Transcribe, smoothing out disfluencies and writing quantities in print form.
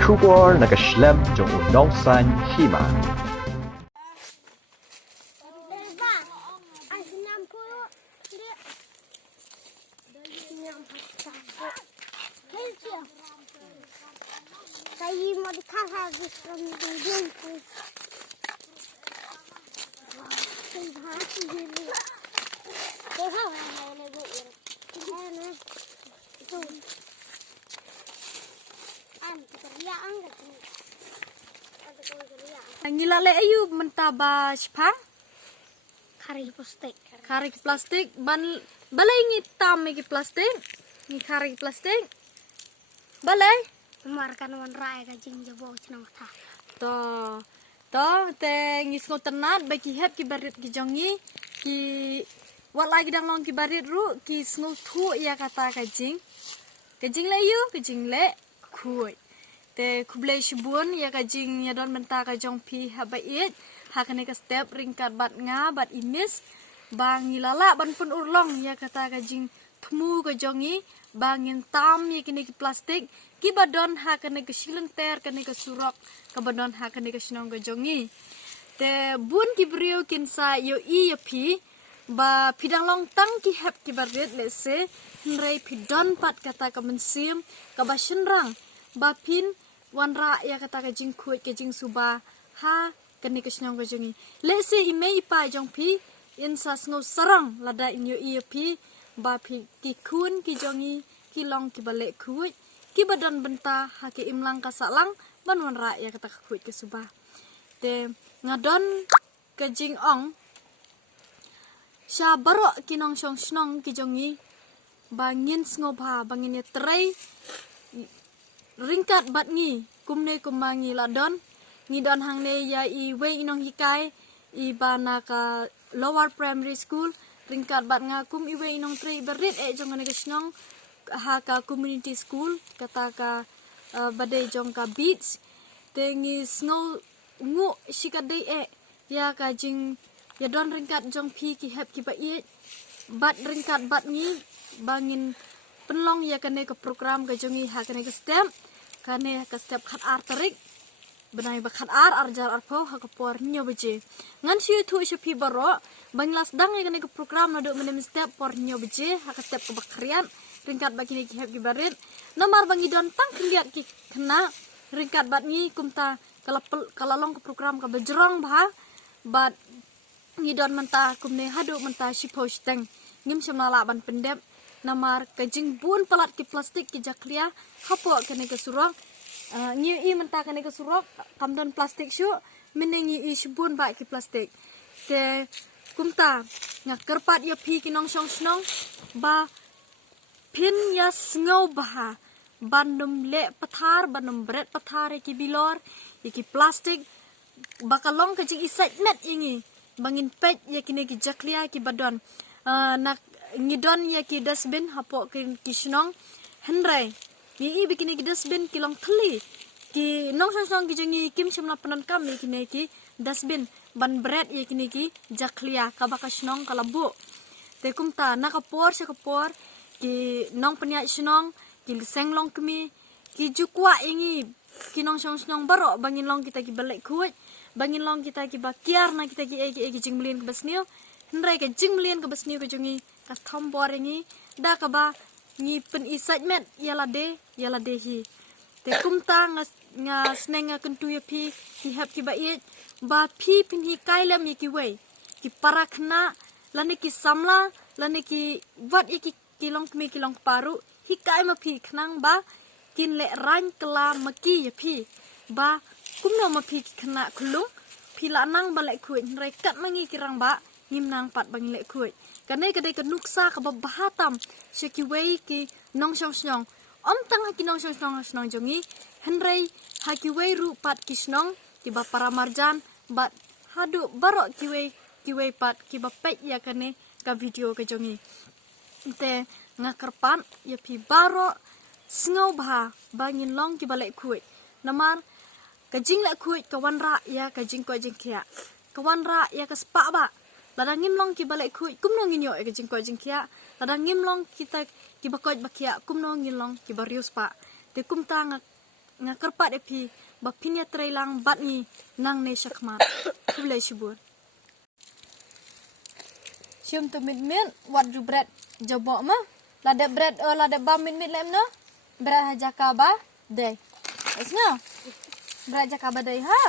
出国那个 schlimm 就有农山起嘛。Kayu mau dikasih di dalam Ngilale ayu mentaba sepang kari plastik. kari plastik balai ngitam iki plastik ni kari plastik balai Markan wan rai kajing jabo cina mata. to te ngis ngotenat bagi hep ki barit ki jongi ki wat lagi dang long ki barit ru ki snul thu ya kata kajing le yu kajing le khui te kublai shibun ya kajing ya don menta ka jong pi habait hakane ka step ringkat bat nga bat imis bang ngilala ban pun urlong ya kata kajing thmu ka jongi bangin tam ya kini ki plastik ki badon hakane ka silenter kane ka surok ka badon hakane ka sinong ka jongi te bun ki brio kinsa yo I ya pi ba pidang long tang ki hep ki barit le se nrei pidon pat kata ka mensim ka ba shinrang ba pin wanra ya kata ka jing khuit ka jing suba ha kani ka sinong ka jongi le se ime pa jong pi in sa sngo sarang lada in yo I ya pi ba pi ki kun ki jongi ki long ki bale khuit ki badan benta ha ki imlang ka salang ban wanra ya kata ka khuit ka suba te ngadon ka jing ong sya baro kinong shong snong ki jongi bangin sngoba bangin ya trai ringkat bat ngi kumne kumangi ladon ngidon hangne ya I we inong hikai I bana ka lower primary school ringkat bat nga kum I we inong trai berit jong ne snong ha ka community school kata ka badai jong ka beach tengi snow ngu shikadai ya ka jing ya don ringkat jong pi ki hep ki ba I bat ringkat bat ngi bangin penlong ya kane ke program ka jongi ha kane ke step khat ar tarik benai ba khat ar arjar arpo ha ka por nyo beje ngan siu thu shi pi baro banglas dang ya kane ke program na do menem step por nyo beje ha ka step ke bakrian ringkat ba kini ki hep ki barit nomar bangi don tang kliat ki kena ringkat bat ngi kumta kalalong ke program ka bejrong ba bat ngidon menta kumne hadu menta shipo steng ngim semala ban pendep namar kajing bun pelat ki plastik ki jaklia hapo kene ke surok ngi I menta kene ke surok kamdon plastik shu mene ngi I shibun ba ki plastik te kumta nga kerpat ya pi kinong shong snong ba pin ya sngow bah bandum le pathar bandum bret pathar ki bilor ki plastik bakalong kajing isait net ingi bangin pet ya kini ki jaklia ki badon nak ngidon ya ki dustbin hapo ki snong henrai ni I bikini ki dustbin ki long thli ki nong song ki jongi kim chimla panon kam ni kini ki dustbin ban bread ya kini ki jaklia ka baka snong kalabu te kumta nakapor sa kapor ki nong penya snong ki senglong kemi ki jukwa ingi ki nong snong baro bangin long kita ki balek kuat bangin long kita ki bakiar na kita ki jing mlin ke basniu henrai ke jing mlin ke basniu ke jongi ka thombor ingi da ka ba ngi pen excitement yala de hi te kumta nga snenga kentu ya pi ni hap ki ba I ba pi pin hi kailam ye ki we ki parakna lane ki samla lane ki wat ki kilong kmi kilong paru hi kai ma pi khnang ba kin le ran kla maki ya pi ba kumno ma pi khna khulung pi la nang ba le khuin rai kat mangi kirang ba ngim nang pat bang le khui kanai kadai ka nuksa ka bahatam sheki wei ki nong shong snong om tang ki nong shong snong jongi henrai haki wei ru pat ki snong ki ba para marjan bat hadu baro ki wei pat ki ba pet ya kane ka video ka jongi te ngakarpan ya pi baro sngow bah bangin long ki balek khui namar kajing le khui kawanra ya kajing ko jing kia kawanra ya ka spa ba ladang ngimlong ki balek khui kumno nginyo e kajing ko jing kia ladang ngimlong kita ki bakoj bakia kumno ngilong ki barius pa te kumta nga kerpat epi bapinya trailang bat ngi nang ne shakmat kulai shubur Sium tu mit wat ju bread jabok ma lada bread lada bam mit lem no bread hajakaba dei esna bread jakaba dei ha